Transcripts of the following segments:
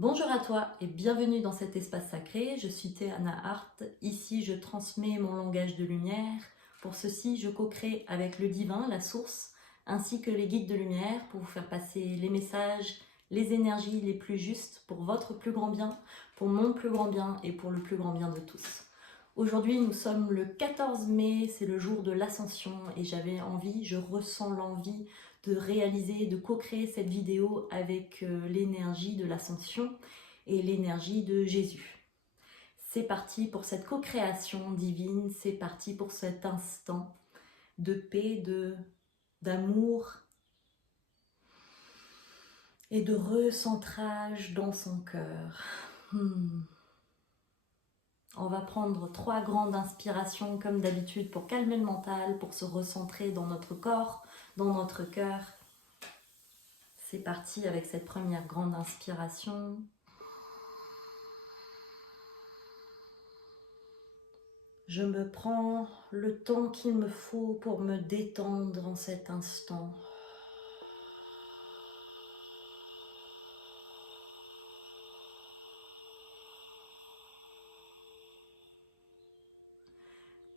Bonjour à toi et bienvenue dans cet espace sacré, je suis Théana Hart, ici je transmets mon langage de lumière, pour ceci je co-crée avec le divin, la source, ainsi que les guides de lumière pour vous faire passer les messages, les énergies les plus justes pour votre plus grand bien, pour mon plus grand bien et pour le plus grand bien de tous. Aujourd'hui nous sommes le 14 mai, c'est le jour de l'ascension et j'avais envie, je ressens l'envie de réaliser, de co-créer cette vidéo avec l'énergie de l'ascension et l'énergie de Jésus. C'est parti pour cette co-création divine, c'est parti pour cet instant de paix, d'amour et de recentrage dans son cœur. On va prendre 3 grandes inspirations comme d'habitude pour calmer le mental, pour se recentrer dans notre corps, dans notre cœur. C'est parti avec cette première grande inspiration. Je me prends le temps qu'il me faut pour me détendre en cet instant.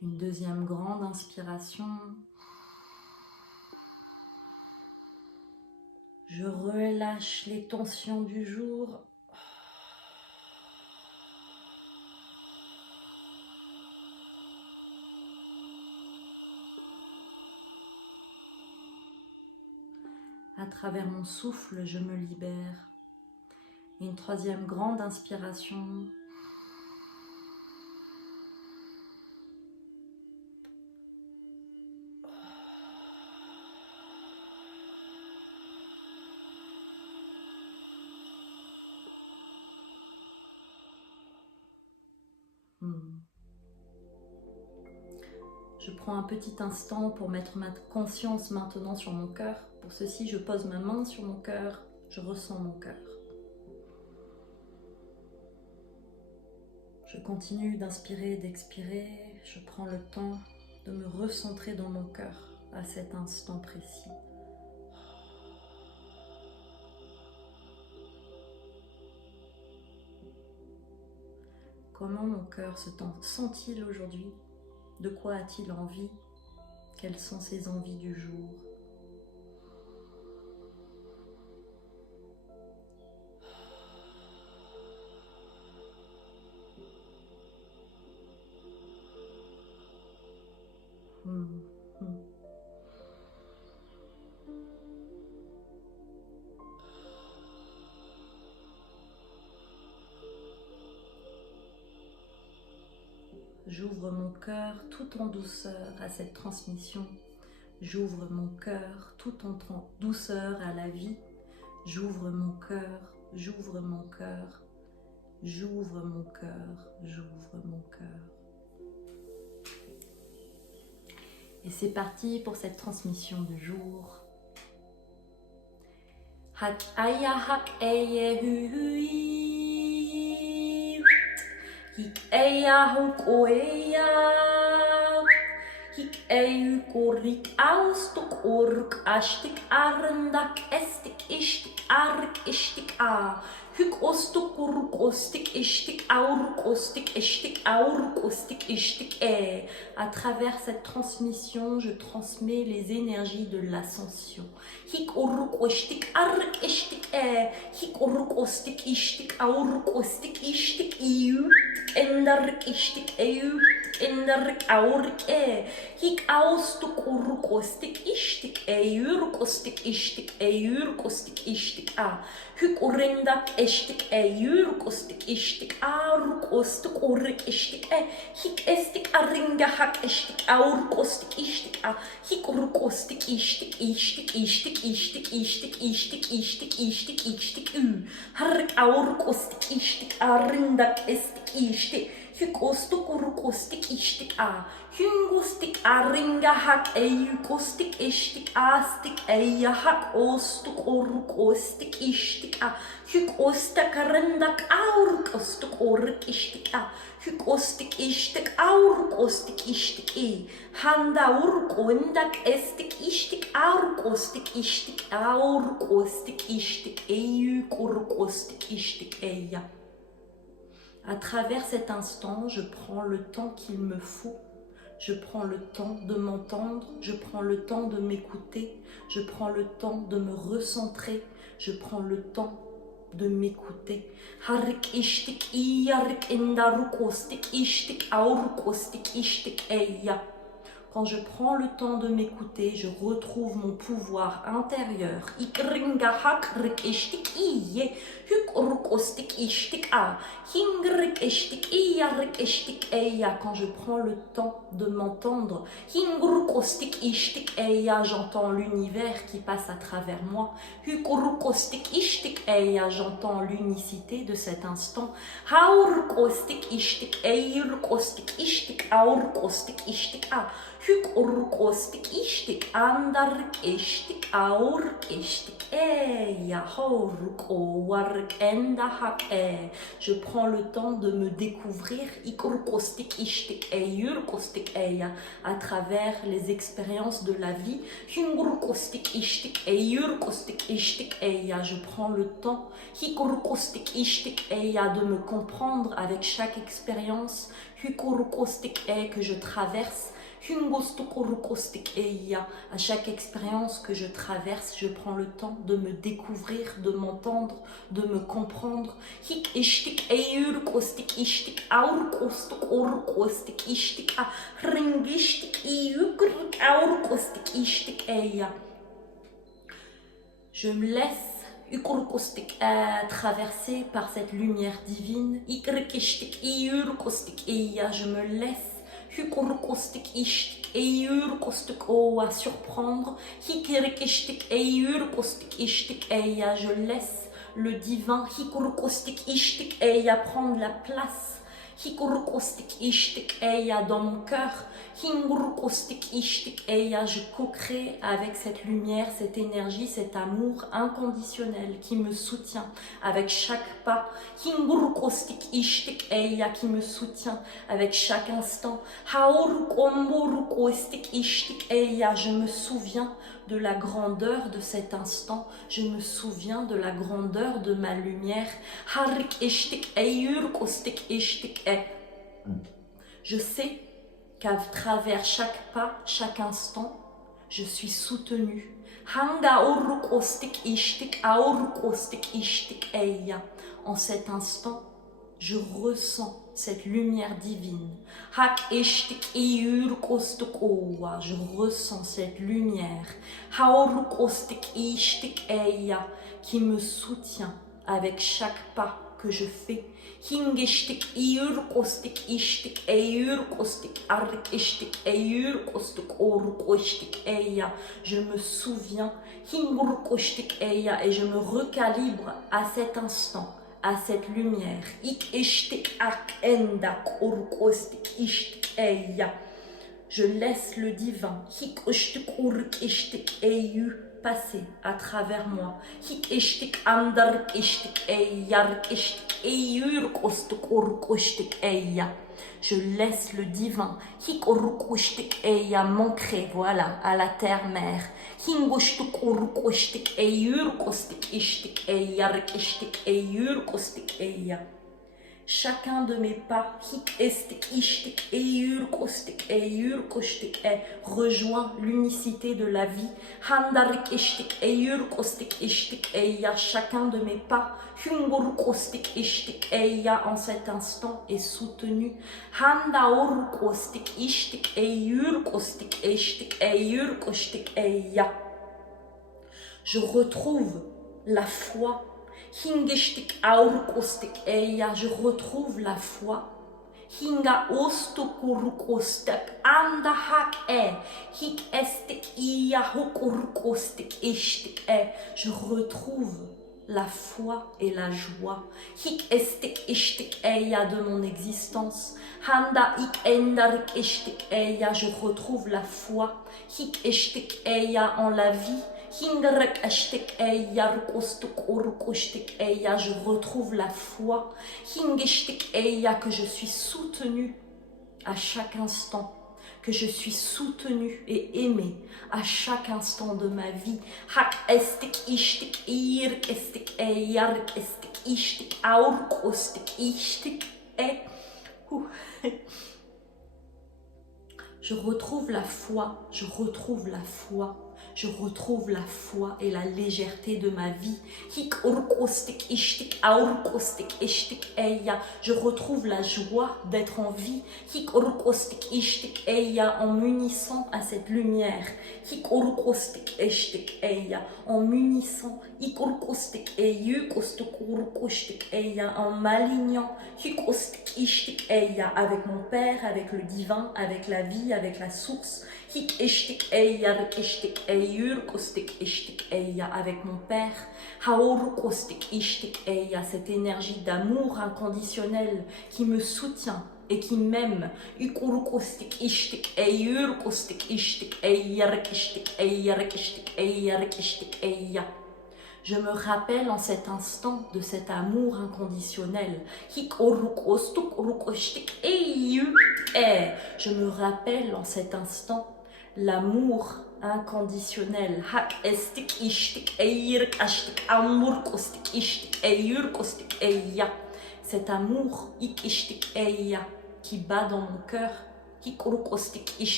Une deuxième grande inspiration. Je relâche les tensions du jour. À travers mon souffle, je me libère. Et une troisième grande inspiration. Je prends un petit instant pour mettre ma conscience maintenant sur mon cœur. Pour ceci, je pose ma main sur mon cœur, je ressens mon cœur. Je continue d'inspirer et d'expirer, je prends le temps de me recentrer dans mon cœur à cet instant précis. Comment mon cœur se sent-il aujourd'hui? De quoi a-t-il envie? Quelles sont ses envies du jour? J'ouvre mon cœur tout en douceur à cette transmission. J'ouvre mon cœur tout en douceur à la vie. J'ouvre mon cœur, j'ouvre mon cœur, j'ouvre mon cœur, j'ouvre mon cœur. Et c'est parti pour cette transmission du jour. Hak aya hak eye hui. Hik eia huk oeia. Hik eu korik austuk ork ashtik arendak estik ishtik ark ishtik a. Huk ostuk urk ostik ishtik aurk ostik ishtik aurk ostik ishtik e. À travers cette transmission, je transmets les énergies de l'ascension. Hik urk ostik ark ishtik e. Hik urk ostik ishtik aurk ostik ishtik iu. Endark ishtik eu. Endark aurk e. Hik austuk urk ostik ishtik e. Urk ostik ishtik e. Urk ostik ishtik a. Huk urendak ishtik e. Urk ostik ishtik a. Urk ostuk urk ishtik e. Hik estik aringa hak ishtik aurk ostik ishtik a. Hik urk ostik ishtik ishtik ishtik ishtik ishtik ishtik ishtik ishtik ishtik u. Hark aurk ostik ishtik arindak estik ishtik. Huk ostuk urkostik ishtik a. Hungostik a ringa hak eukostik ishtik astik eya hak ostuk urkostik ishtik a. Huk ostak rendak aurk ostuk urk ishtik a. Huk ostik ishtik aurk ostik ishtik e. Handa urk ondak estik ishtik aurk ostik ishtik aurk ostik ishtik euk urk ostik ishtik eya. À travers cet instant, je prends le temps qu'il me faut. Je prends le temps de m'entendre, je prends le temps de m'écouter, je prends le temps de me recentrer, je prends le temps de m'écouter. Harik ishtik iyarik indaruk ostik ishtik auruk ostik ishtik eya. Quand je prends le temps de m'écouter, je retrouve mon pouvoir intérieur. Ikringa hakrik ishtik iye, huk uruk ostik ishtik a, hingrik ishtik iyarik ishtik eya. Quand je prends le temps de m'entendre, hinguruk ostik ishtik eya, j'entends l'univers qui passe à travers moi. Huk uruk ostik ishtik eya, j'entends l'unicité de cet instant. Hauruk ostik ishtik eyuruk ostik ishtik auruk ostik ishtik a. Huk uruk ostik ishtik andark ishtik aurk ishtik eya horuk owark enda hak e. Je prends le temps de me découvrir ikuruk ostik ishtik eyurk ostik eya à travers les expériences de la vie. Hunguruk ostik ishtik eyurk ostik ishtik eya. Je prends le temps hikuruk ostik ishtik eya de me comprendre avec chaque expérience. Hukuruk ostik e que je traverse. À chaque expérience que je traverse, je prends le temps de me découvrir, de m'entendre, de me comprendre. Je me laisse traverser par cette lumière divine. Je me laisse à surprendre. Je laisse le divin à prendre la place. Dans mon cœur. Je co-crée avec cette lumière, cette énergie, cet amour inconditionnel qui me soutient avec chaque pas. Qui me soutient avec chaque instant. Je me souviens de la grandeur de cet instant. Je me souviens de la grandeur de ma lumière. Je sais qu'à travers chaque pas, chaque instant, je suis soutenue. En cet instant, je ressens cette lumière divine. Je ressens cette lumière qui me soutient avec chaque pas que je fais. Je me souviens et je me recalibre à cet instant, à cette lumière. Je laisse le divin passer à travers moi. Je laisse le divin m'ancrer, voilà, à la terre-mère. Chacun de mes pas rejoint l'unicité de la vie. Chacun de mes pas en cet instant est soutenu. Je retrouve la foi. Je retrouve la foi. Je retrouve la foi et la joie. Hik estik ishtik eya de mon existence. Handa ik endarik ishtik eya, je retrouve la foi. Hik ishtik eya en la vie. Hingrek ashtik eya, rukostuk urukushtik eya, je retrouve la foi. Hingishtik eya, que je suis soutenue à chaque instant, que je suis soutenue et aimée à chaque instant de ma vie. Hak estik ishtik irk estik eyark estik ishtik aurk ostik ishtik e. Je retrouve la foi, je retrouve la foi. Je retrouve la foi et la légèreté de ma vie. Je retrouve la joie d'être en vie. En m'unissant à cette lumière. En m'unissant. En m'alignant avec mon Père, avec le divin, avec la vie, avec la source. Avec mon Père, cette énergie d'amour inconditionnel qui me soutient et qui m'aime. Je me rappelle en cet instant de cet amour inconditionnel. Je me rappelle en cet instant l'amour inconditionnel. Cet amour qui bat dans mon cœur.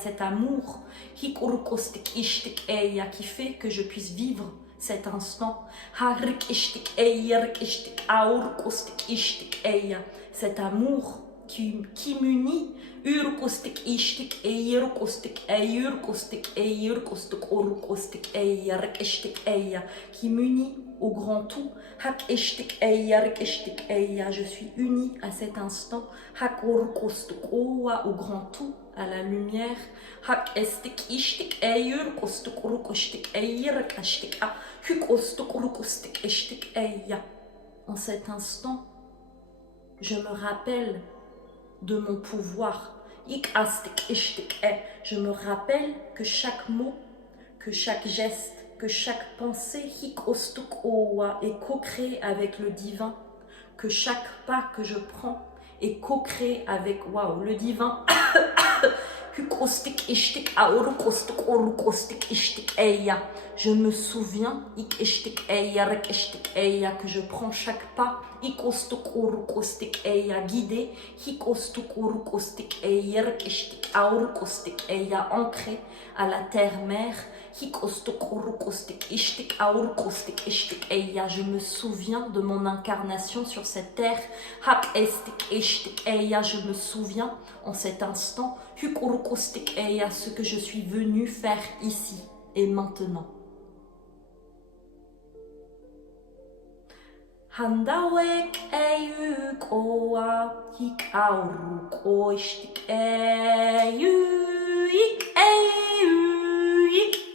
Cet amour qui fait que je puisse vivre cet instant. Cet amour qui m'unit, qui m'unit au grand tout. Je suis unie à cet instant, au grand tout, à la lumière. En cet instant, je me rappelle de mon pouvoir. Je me rappelle que chaque mot, que chaque geste, que chaque pensée est co-créé avec le divin, que chaque pas que je prends est co-créé avec le divin. Je me souviens que je prends chaque pas guidé, ancré à la terre-mère. Je me souviens de mon incarnation sur cette terre. Je me souviens en cet instant ce que je suis venue faire ici et maintenant. Handawek eyuk oa hik auruk oishtik eyuk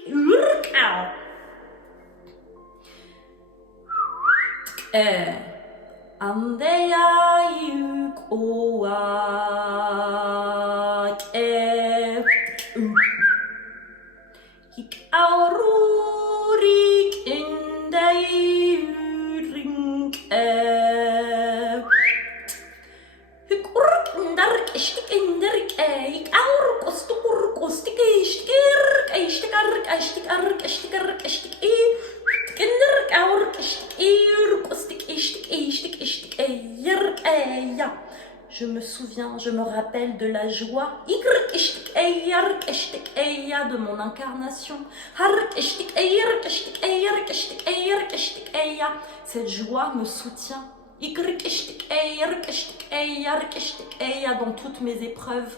urkau. Andeya yuk oa hik aururik indeyuring hik urk indarik ishtik indarik hik auruk ostuk ostik ishtikirk ishtikark ishtikark ishtikark ishtik indarik auruk ishtik urk ostik ishtik ishtik ishtik yark ya. Je me souviens, je me rappelle de la joie de mon incarnation. Cette joie me soutient dans toutes mes épreuves.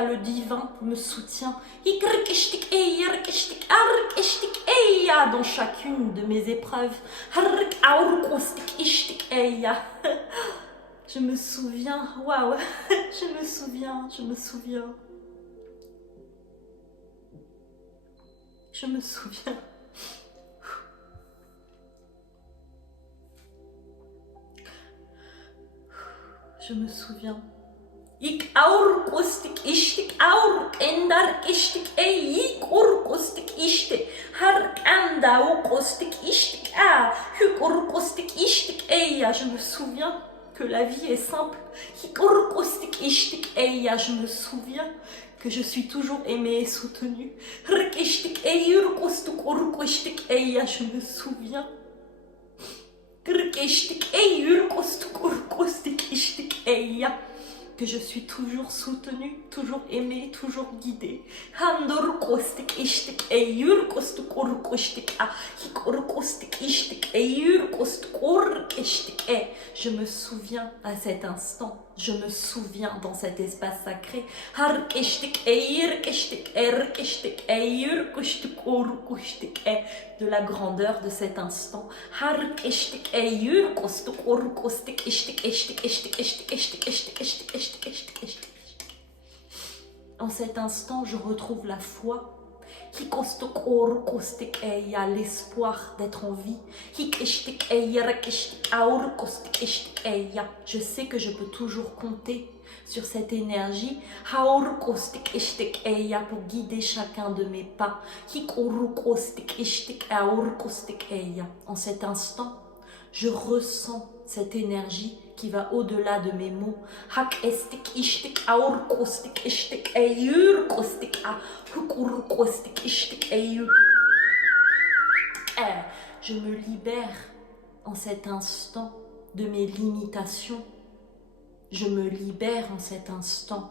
Le divin me soutient dans chacune de mes épreuves. Je me souviens, je me souviens. Je me souviens. Je me souviens. Ik aurkostik ishtik aurk endark ishtik ik urkostik ishte hark anda ukostik ishtik a huk urkostik ishtik eya. Je me souviens que la vie est simple. Ik urkostik ishtik eya. Je me souviens que je suis toujours aimée et soutenue. Rk ishtik urkostuk urkostik eya. Je me souviens. Rk ishtik urkostuk urkostik ishtik eya. Que je suis toujours soutenue, toujours aimée, toujours guidée. Handor kostik ishtik eyur kostuk urkostik a hikor kostik ishtik eyur kostuk urkostik e. Je me souviens à cet instant, je me souviens dans cet espace sacré. Har keshtik eyur keshtik er keshtik eyur kostuk urkostik e. De la grandeur de cet instant. Har keshtik eyur kostuk urkostik ishtik ishtik ishtik ishtik ishtik ishtik ishtik ishtik. En cet instant, je retrouve la foi. L'espoir d'être en vie. Je sais que je peux toujours compter sur cette énergie pour guider chacun de mes pas. En cet instant, je ressens cette énergie qui va au-delà de mes mots. Je me libère en cet instant de mes limitations. Je me libère en cet instant.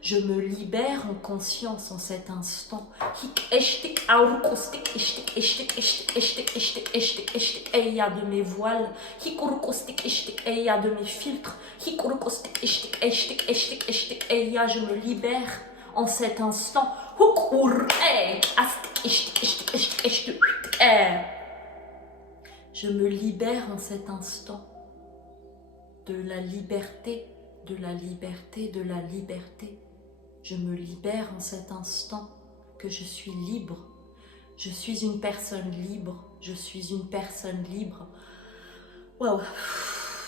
Je me libère en conscience en cet instant. De mes voiles, de mes filtres. Je me libère en cet instant. Je me libère en cet instant de la liberté, de la liberté, de la liberté. Je me libère en cet instant que je suis libre. Je suis une personne libre. Je suis une personne libre. Waouh!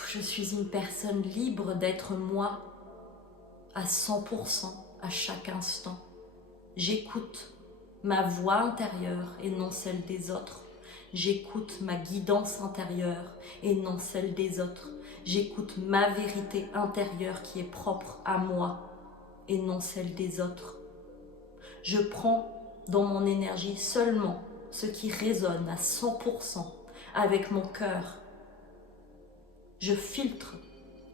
Je suis une personne libre d'être moi à 100% à chaque instant. J'écoute ma voix intérieure et non celle des autres. J'écoute ma guidance intérieure et non celle des autres. J'écoute ma vérité intérieure qui est propre à moi et non celle des autres. Je prends dans mon énergie seulement ce qui résonne à 100% avec mon cœur. Je filtre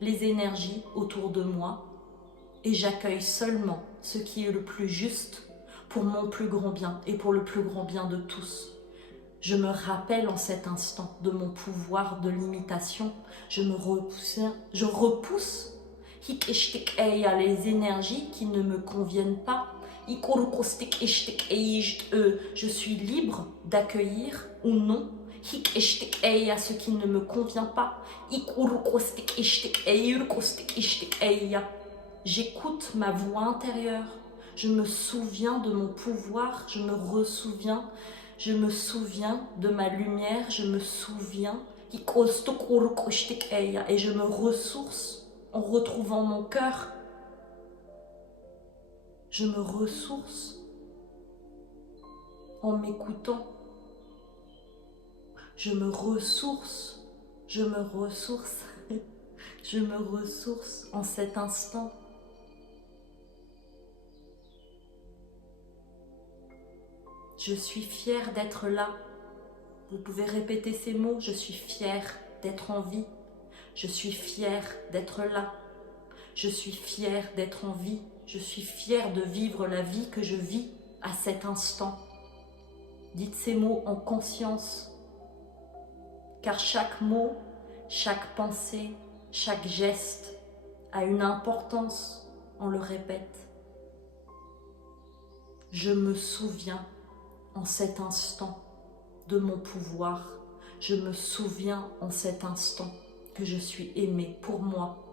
les énergies autour de moi et j'accueille seulement ce qui est le plus juste pour mon plus grand bien et pour le plus grand bien de tous. Je me rappelle en cet instant de mon pouvoir de limitation. Je repousse les énergies qui ne me conviennent pas. Je suis libre d'accueillir ou non ce qui ne me convient pas. J'écoute ma voix intérieure. Je me souviens de mon pouvoir. Je me souviens de ma lumière. Je me souviens et je me ressource en retrouvant mon cœur. Je me ressource en m'écoutant. Je me ressource. Je me ressource. Je me ressource en cet instant. Je suis fière d'être là. Vous pouvez répéter ces mots. Je suis fière d'être en vie. Je suis fière d'être là. Je suis fière d'être en vie. Je suis fière de vivre la vie que je vis à cet instant. Dites ces mots en conscience. Car chaque mot, chaque pensée, chaque geste a une importance. On le répète. Je me souviens en cet instant de mon pouvoir. Je me souviens en cet instant que je suis aimée pour moi.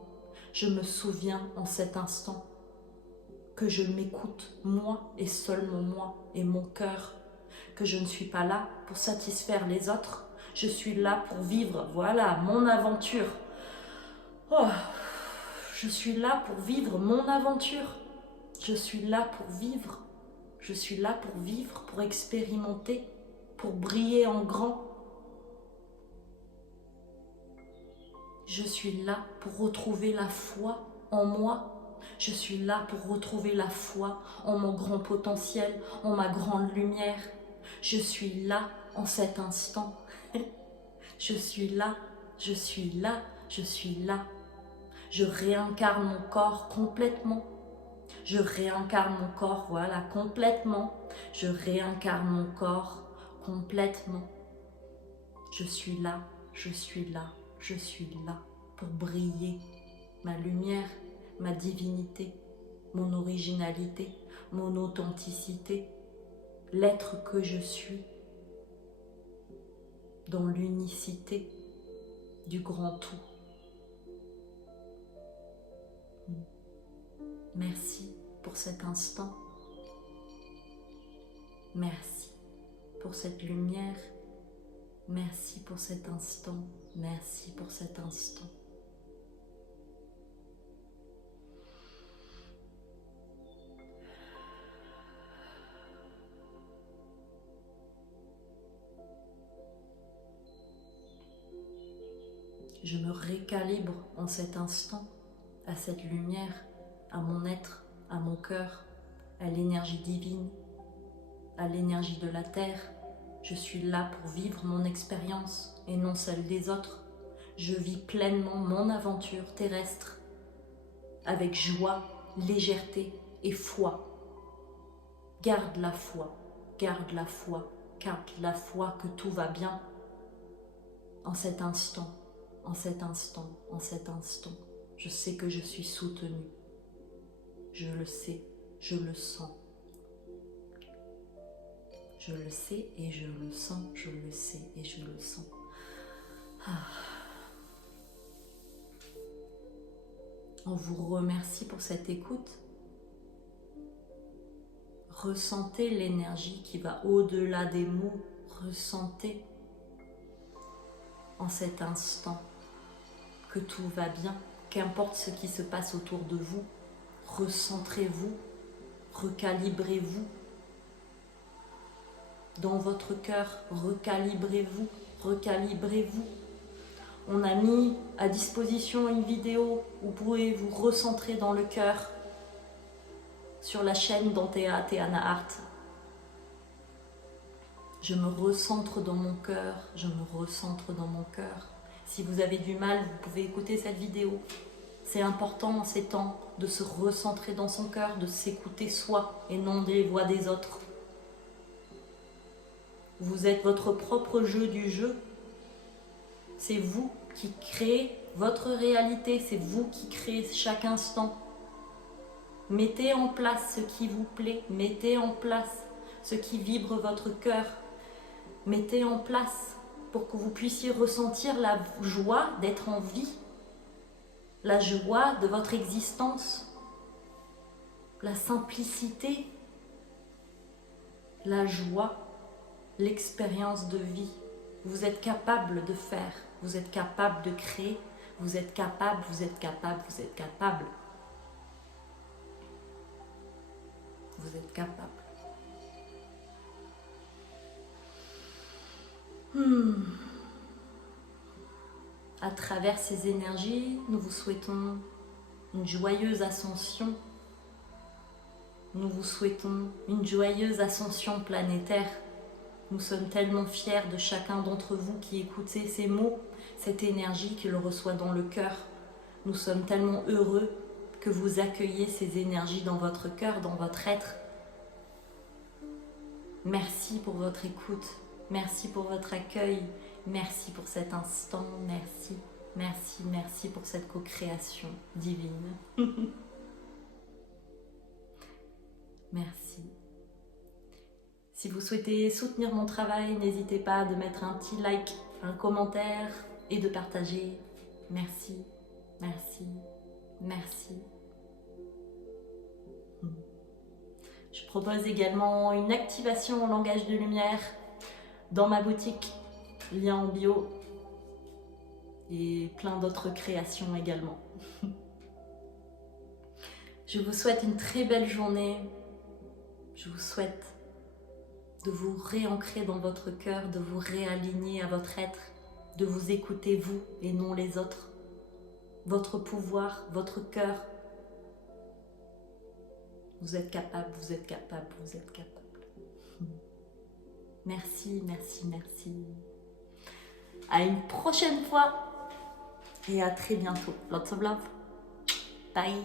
Je me souviens en cet instant que je m'écoute, moi et seulement moi et mon cœur. que je ne suis pas là pour satisfaire les autres. Je suis là pour vivre, voilà, mon aventure. Oh, je suis là pour vivre mon aventure. Je suis là pour vivre. Je suis là pour vivre, pour expérimenter, pour briller en grand. Je suis là pour retrouver la foi en moi. Je suis là pour retrouver la foi en mon grand potentiel, en ma grande lumière. Je suis là en cet instant. Je suis là, je suis là, je suis là. Je réincarne mon corps complètement. Je réincarne mon corps, voilà, complètement. Je réincarne mon corps complètement. Je suis là, je suis là, je suis là pour briller ma lumière, ma divinité, mon originalité, mon authenticité, l'être que je suis dans l'unicité du grand tout. Merci pour cet instant. Merci pour cette lumière. Merci pour cet instant. Merci pour cet instant. Je me récalibre en cet instant à cette lumière, à mon être, à mon cœur, à l'énergie divine, à l'énergie de la terre. Je suis là pour vivre mon expérience et non celle des autres. Je vis pleinement mon aventure terrestre avec joie, légèreté et foi. Garde la foi, garde la foi, garde la foi que tout va bien en cet instant. En cet instant, en cet instant, je sais que je suis soutenue. Je le sais, je le sens. Je le sais et je le sens, je le sais et je le sens. On vous remercie pour cette écoute. Ressentez l'énergie qui va au-delà des mots. Ressentez en cet instant que tout va bien, qu'importe ce qui se passe autour de vous, recentrez-vous, recalibrez-vous. Dans votre cœur, recalibrez-vous, recalibrez-vous. On a mis à disposition une vidéo où vous pouvez vous recentrer dans le cœur sur la chaîne d'Antea Teana Art. Je me recentre dans mon cœur, je me recentre dans mon cœur. Si vous avez du mal, vous pouvez écouter cette vidéo. C'est important en ces temps de se recentrer dans son cœur, de s'écouter soi et non des voix des autres. Vous êtes votre propre jeu du jeu. C'est vous qui créez votre réalité, c'est vous qui créez chaque instant. Mettez en place ce qui vous plaît, mettez en place ce qui vibre votre cœur. Mettez en place pour que vous puissiez ressentir la joie d'être en vie, la joie de votre existence, la simplicité, la joie, l'expérience de vie. Vous êtes capable de faire, vous êtes capable de créer, vous êtes capable, vous êtes capable, vous êtes capable. Vous êtes capable. À travers ces énergies, nous vous souhaitons une joyeuse ascension. Nous vous souhaitons une joyeuse ascension planétaire. Nous sommes tellement fiers de chacun d'entre vous qui écoutez ces mots, cette énergie qu'il reçoit dans le cœur. Nous sommes tellement heureux que vous accueillez ces énergies dans votre cœur, dans votre être. Merci pour votre écoute. Merci pour votre accueil, merci pour cet instant, merci, merci, merci pour cette co-création divine. Merci. Si vous souhaitez soutenir mon travail, n'hésitez pas à mettre un petit like, un commentaire et de partager. Merci, merci, merci. Je propose également une activation en langage de lumière dans ma boutique, lien en bio, et plein d'autres créations également. Je vous souhaite une très belle journée. Je vous souhaite de vous réancrer dans votre cœur, de vous réaligner à votre être, de vous écouter vous et non les autres. Votre pouvoir, votre cœur. Vous êtes capable, vous êtes capable, vous êtes capable. Merci, merci, merci. À une prochaine fois et à très bientôt. Lots of love. Bye.